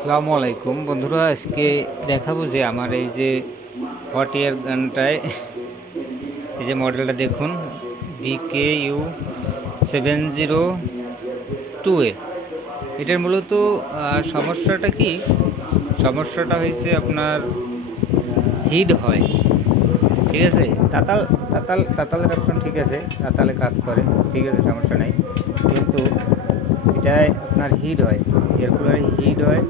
আসসালামু আলাইকুম বন্ধুরা, আজকে দেখাবো যে আমার এই যে হট এয়ার গানটায় এই যে মডেলটা দেখুন, BKU702A। এটার মূলত সমস্যাটা কি? সমস্যাটা হয়েছে আপনার হিট হয়, ঠিক আছে। তাতালের অপশন ঠিক আছে, তাতালে কাজ করে, ঠিক আছে, সমস্যা নাই। কিন্তু এটায় আপনার হিট হয়, এয়ার কুলারে হিট হয়,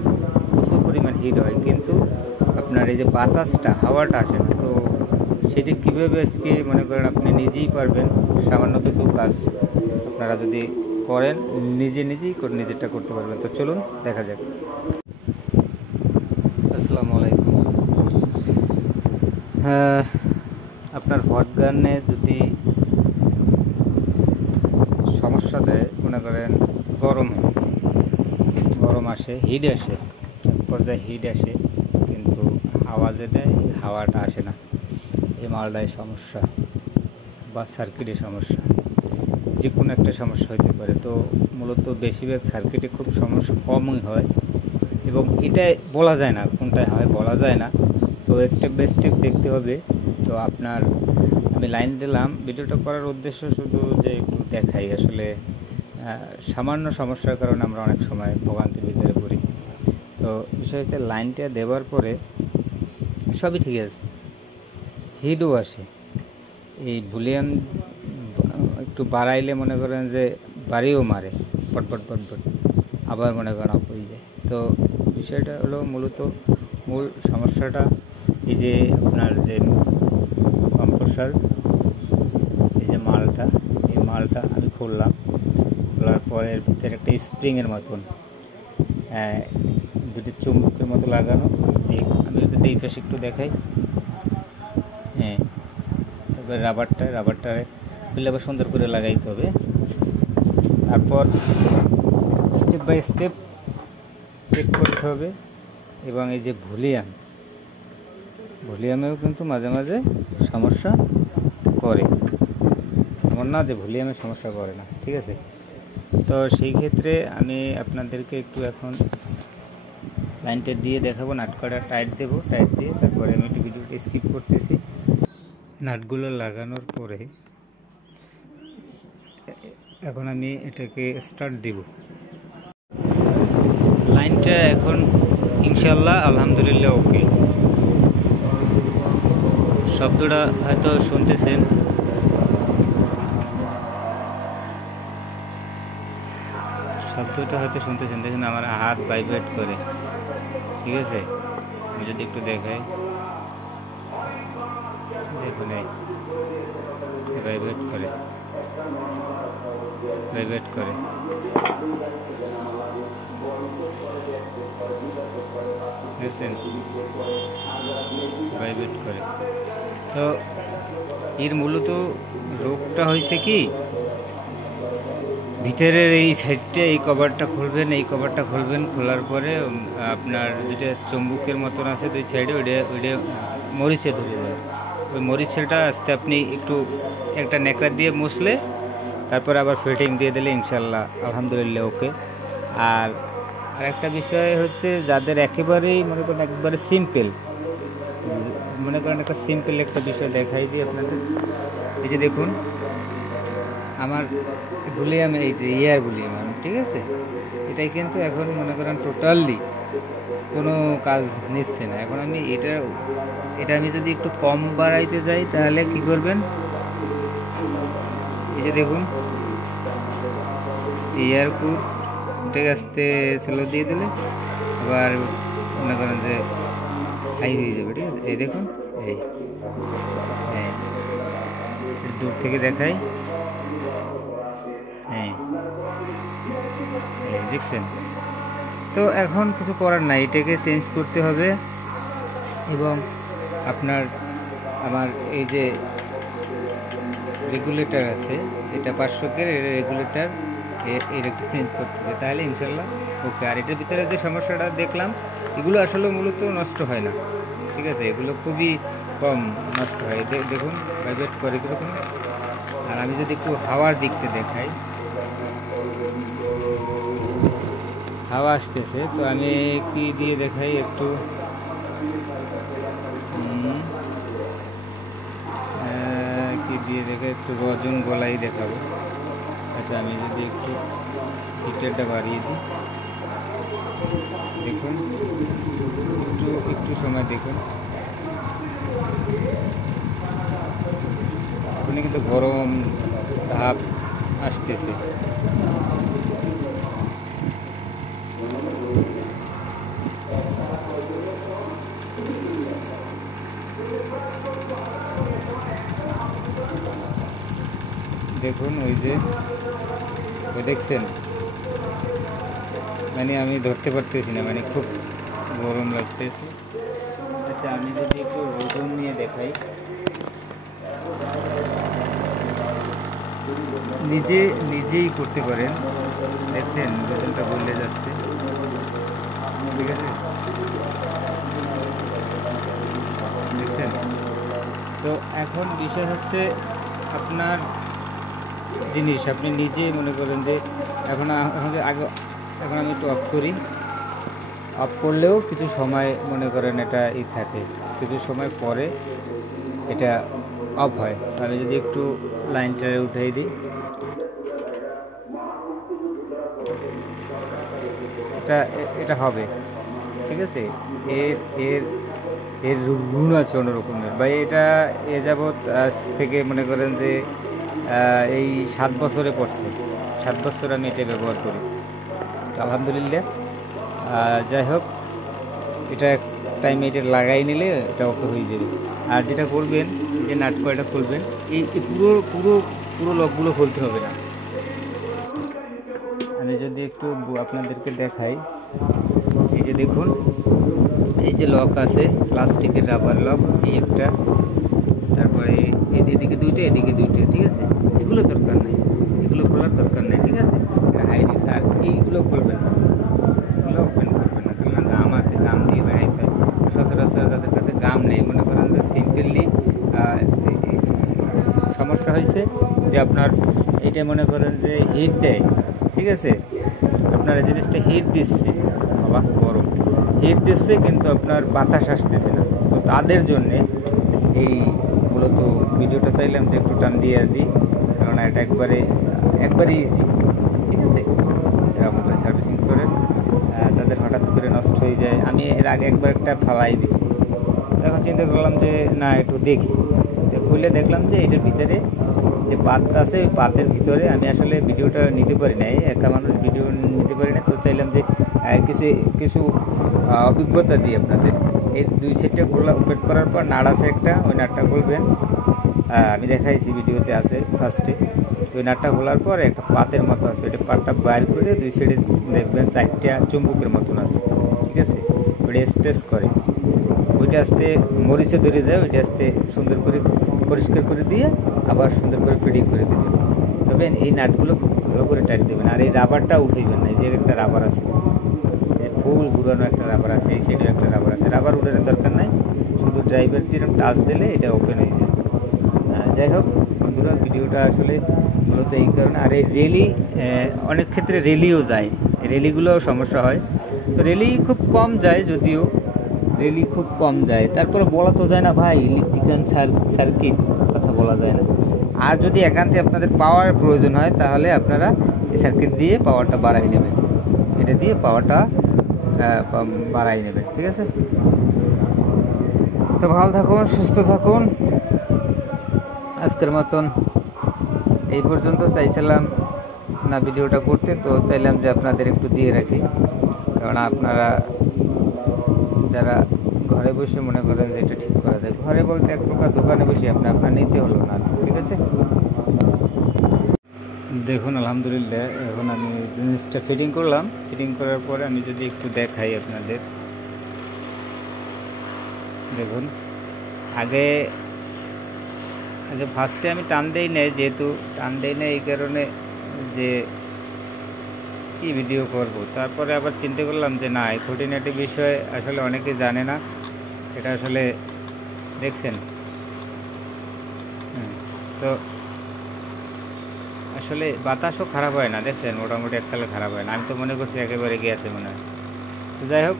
প্রচুর পরিমাণ হিট হয়, কিন্তু আপনার এই যে বাতাসটা, হাওয়াটা আসে না। তো সেটি কীভাবে আজকে মনে করেন আপনি নিজেই পারবেন, সামান্য কিছু কাজ আপনারা যদি করেন নিজেই নিজেরটা করতে পারবেন। তো চলুন দেখা যাক। আসসালামু আলাইকুম। হ্যাঁ, আপনার হট গানে যদি সমস্যা দেয়, মনে করেন গরম আসে, হিট আসে, এক পর্যায়ে হিট আসে, কিন্তু আওয়াজে দেয়, হাওয়াটা আসে না, এই মালটায় সমস্যা বা সার্কিটে সমস্যা, যে কোনো একটা সমস্যা হতে পারে। তো মূলত বেশিরভাগ সার্কিটে খুব সমস্যা কমই হয়, এবং এটাই বলা যায় না কোনটায় হয়, বলা যায় না। তো স্টেপ বাই স্টেপ দেখতে হবে। তো আপনার আমি লাইন দিলাম, ভিডিওটা করার উদ্দেশ্য শুধু যে একটু দেখাই আসলে সামান্য সমস্যার কারণে আমরা অনেক সময় ভোগান্তির ভিতরে পড়ি। তো বিষয় হচ্ছে লাইনটা দেওয়ার পরে সবই ঠিক আছে, হিটও আসে, এই ভলিউম একটু বাড়াইলে মনে করেন যে বাড়িও মারে, পটপট, আবার মনে করেন অফ হয়ে যায়। তো বিষয়টা হলো মূল সমস্যাটা এই যে আপনার যে কম্প্রেসর, এই যে মালটা আমি খোলার পরে এর ভিতরে একটা স্প্রিংয়ের মতন দুটি চুম্বকের মতো লাগানো। আমি যদি এই পাশে একটু দেখাই, হ্যাঁ, তারপরে রাবারটা খুলে আবার সুন্দর করে লাগাইতে হবে। তারপর স্টেপ বাই স্টেপ চেক করতে হবে। এবং এই যে ভলিউমেও কিন্তু মাঝে মাঝে সমস্যা করে, এমন না যে ভলিউমে সমস্যা করে না, ঠিক আছে। তো সেই ক্ষেত্রে আমি আপনাদেরকে একটু এখন লাইনটা দিয়ে দেখাবো, নাটকটা টাইট দেবো, টাইট দিয়ে তারপরে আমি একটু ভিডিওটা স্কিপ করতেছি। নাটগুলো লাগানোর পরে এখন আমি এটাকে স্টার্ট দেব। লাইনটা এখন ইনশাল্লাহ আলহামদুলিল্লাহ ওকে। শব্দটা হয়তো শুনতেছেন, দেখুন আমার হাত ভাইব্রেট করে, ঠিক আছে। আমি যদি একটু দেখাই, দেখুন এই ভাইব্রেট করে, বুঝছেন, ভাইব্রেট করে। তো এর মূলত রোগটা হয়েছে কি, ভিতরের এই সাইডটা, এই কভারটা খুলবেন, খোলার পরে আপনার যেটা চুম্বকের মতন আছে দুই সাইডে, ওইটা মরিচে ধরে যায়। ওই মরিচটা আস্তে আপনি একটু একটা নেকড়া দিয়ে মুছলে তারপর আবার ফিটিং দিয়ে দিলে ইনশাল্লাহ আলহামদুলিল্লাহ ওকে। আর একটা বিষয় হচ্ছে, যাদের একেবারেই মনে করেন একবারে সিম্পল, একটা সিম্পল একটা বিষয় দেখাই দিই আপনাদের। এই যে দেখুন আমার ভলিউম, এই যে এয়ার ভলিউম, ঠিক আছে, এটাই কিন্তু এখন মনে করেন টোটালি কোনো কাজ নিচ্ছে না। এখন আমি এটা আমি যদি একটু কম বাড়াইতে যাই তাহলে কি করবেন, এই যে দেখুন এয়ার কুল এটাকে আস্তে স্লো দিয়ে দিলে আবার মনে করেন যে হাই হয়ে যাবে, ঠিক আছে। এই দেখুন, এই হ্যাঁ, দূর থেকে দেখাই, হ্যাঁ, দেখছেন। তো এখন কিছু করার নাই, এটাকে চেঞ্জ করতে হবে। এবং আমার এই যে রেগুলেটর আছে, এটা 500 রেগুলেটর, এর একটু চেঞ্জ করতে হবে, তাহলে ইনশাল্লাহ ওকে। আর এটার ভিতরে যে সমস্যাটা দেখলাম, এগুলো আসলে মূলত নষ্ট হয় না, ঠিক আছে, এগুলো খুবই কম নষ্ট হয়। দেখুন ভাইব্রেট করে কীরকম। আর আমি যদি একটু হাওয়ার দিকতে দেখাই, হাওয়া আসতেছে। তো আমি কি দিয়ে দেখাই একটু, কি দিয়ে দেখে একটু রজন গলাই দেখাবো। আচ্ছা, আমি যদি একটু হিটারটা বাড়িয়ে দিই, দেখুন একটু সময় দেখুন, আপনি কিন্তু গরম ভাব আসতেছে। দেখুন ওই দেখছেন, মানে আমি ধরতে পারতেছি না, মানে খুব গরম লাগতেছে। আচ্ছা, আমি যদি একটু রোদন নিয়ে দেখাই, নিজেই করতে পারেন। দেখছেন রোদনটা বললে যাচ্ছে, ঠিক আছে, দেখছেন। তো এখন বিষয় হচ্ছে আপনার জিনিস, আপনি নিজেই মনে করেন যে এখন আমি একটু অফ করি, অফ করলেও কিছু সময় মনে করেন এটা থাকে, কিছু সময় পরে এটা অফ হয়। আমি যদি একটু লাইনটা উঠাই দিই, এটা হবে, ঠিক আছে। এর এর এর গুণ আছে অন্যরকমের, বা এটা যাবৎ আজ থেকে মনে করেন যে এই 7 বছরে পড়ছে, 7 বছর আমি এটা ব্যবহার করি, আলহামদুলিল্লাহ। যাই হোক, এটা টাইমে এটা লাগাই নিলে এটা ওকে হয়ে যাবে। আর যেটা করবেন, যে নাট কয়টা খুলবেন, এই পুরো পুরো পুরো লকগুলো খুলতে হবে না। আমি যদি একটু আপনাদেরকে দেখাই, এই যে দেখুন, এই যে লক আছে প্লাস্টিকের রাবার লক, এই একটা, তারপরে এদিকে দুইটা, এদিকে দুইটা, ঠিক আছে। এগুলো দরকার নেই, এগুলো খোলার দরকার নেই, ঠিক আছে। হাই রিক্স। আর এইগুলো খুলবেন না, এগুলো ওপেন করবেন না, কারণ গাম আছে, গাম দিয়ে বেড়াইতে হয়। সচরাচর যাদের কাছে গাম নেই, মনে করেন যে সিম্পলি সমস্যা হয়েছে যে আপনার এটা মনে করেন যে হিট দেয়, ঠিক আছে, আপনার এই জিনিসটা হিট দিচ্ছে, বাবা গরম হিট দিচ্ছে, কিন্তু আপনার বাতাস আসতেছে না। তো তাদের জন্যে এই মূলত ভিডিওটা চাইলাম যে একটু টান দিয়ে দিই, কারণ এটা একবারে ইজি, ঠিক আছে। যারা মোবাইল সার্ভিসিং করেন, তাদের হঠাৎ করে নষ্ট হয়ে যায়। আমি এর আগে একবার একটা ফালাই দিছি, এখন চিন্তা করলাম যে না একটু দেখি, তো খুলে দেখলাম যে এটার ভিতরে যে পাতটা আছে, ওই পাতের ভিতরে আমি আসলে ভিডিওটা নিতে পারি নাই, একা মানুষ ভিডিও নিতে পারি না। তো চাইলাম যে কিছু অভিজ্ঞতা দিই আপনাদের। এই দুই সেটটা ওপেন করার পর নাট আছে একটা, ওই নাটটা খুলবেন, আমি দেখাইছি ভিডিওতে আছে ফার্স্টে। তো ওই নাটটা খোলার পর একটা পাতের মতো আছে, ওইটা পাতটা বাইর করে দুই সাইডে দেখবেন 4টা চুম্বকের মতন আছে, ঠিক আছে। ওইটা স্পেস করে, ওইটা আস্তে মরিচে ধরে যায়, ওইটা আস্তে সুন্দর করে পরিষ্কার করে দিয়ে আবার সুন্দর করে ফিটিং করে দেবেন। তবে এই নাটগুলো খুব ভালো করে টাইট দেবেন। আর এই রাবারটা উঠাইবেন না, এই যে একটা রাবার আছে, ফুল ঘুরানো একটা রাবার আছে, এই সাইডে একটা রাবার আছে, রাবার উঠানোর দরকার নাই, শুধু ড্রাইভার দিয়ে টাচ দিলে এটা ওপেন হয়ে যায়। যাই হোক বন্ধুরা, ভিডিওটা আসলে মূলত এই কারণে। আর এই রেলি, অনেক ক্ষেত্রে রেলিও যায়, রেলিগুলোও সমস্যা হয়। তো রেলি খুব কম যায়, যদিও রেলি খুব কম যায়, তারপরে বলা তো যায় না ভাই, ইলেকট্রিক্যাল সার্কিট কথা বলা যায় না। আর যদি একান্তে আপনাদের পাওয়ার প্রয়োজন হয়, তাহলে আপনারা এই সার্কিট দিয়ে পাওয়ারটা বাড়াই নেবেন, এটা দিয়ে পাওয়ারটা বাড়াই নেবেন, ঠিক আছে। তো ভালো থাকুন, সুস্থ থাকুন। আজকের মতন এই পর্যন্ত। চাইছিলাম না ভিডিওটা করতে, তো চাইলাম যে আপনাদের একটু দিয়ে রাখি, কারণ আপনারা যারা ঘরে বসে মনে করেন যে এটা ঠিক করা যায়, ঘরে বলতে এক প্রকার দোকানে বসে আপনার নিতে হলো না, ঠিক আছে। দেখুন আলহামদুলিল্লাহ, এখন আমি জিনিসটা ফিটিং করলাম। ফিটিং করার পরে আমি যদি একটু দেখাই আপনাদের, দেখুন আগে ফার্স্টে আমি টান দেই নাই, যেহেতু টান দেই না এই কারণে যে কি ভিডিও করব। তারপরে আবার চিন্তা করলাম যে না, এই খুঁটিনাটি বিষয় আসলে অনেকে জানে না, এটা আসলে দেখছেন। তো আসলে বাতাসও খারাপ হয় না, দেখছেন মোটামুটি এককালে খারাপ হয় না। আমি তো মনে করছি একেবারে গিয়েছে মনে হয়। তো যাই হোক,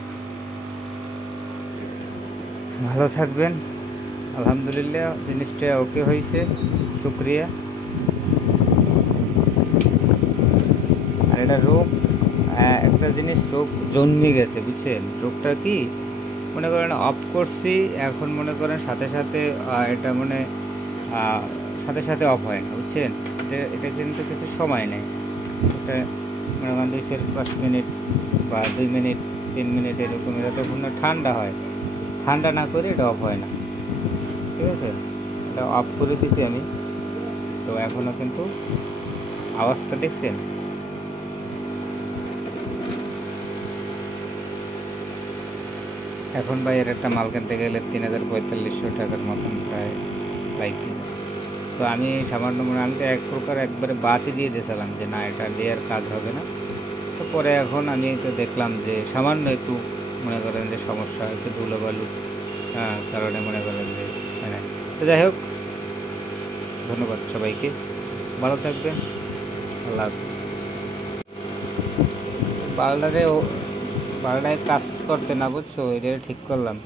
ভালো থাকবেন। আলহামদুলিল্লাহ জিনিসটা ওকে হয়েছে, শুক্রিয়া। আর এটা রোগ, একটা জিনিস রোগ জন্মে গেছে, বুঝছেন? রোগটা কি মনে করেন অফ করছি, এখন মনে করেন সাথে সাথে এটা মানে সাথে সাথে অফ হয় না, বুঝছেন? এটা কিন্তু কিছু সময় নেই। এটা মনে করেন 2-5 মিনিট বা 2 মিনিট 3 মিনিট এরকম, যতক্ষণ না ঠান্ডা হয়, ঠান্ডা না করে এটা অফ হয় না, ঠিক আছে? এটা অফ করে দিছি আমি, তো এখনও কিন্তু আওয়াজটা দেখছেন? এখন ভাই এর একটা মাল কিনতে গেলে 3,000-4,500 টাকার মতন প্রায় লাইক। তো আমি সামান্য আমি তো এক প্রকার একবারে বাদই দিয়ে দিয়েছিলাম যে না, এটা দিয়ে আর কাজ হবে না। তো পরে এখন আমি তো দেখলাম যে সামান্য একটু মনে করেন যে সমস্যা, একটু ধুলোবালু কারণে মনে করেন যে মানে। তো যাই হোক, ধন্যবাদ সবাইকে, ভালো থাকবেন, আল্লাহ হাফেজ। বারোটায় কাজ করতে না, বুঝছো? এটা ঠিক করলাম।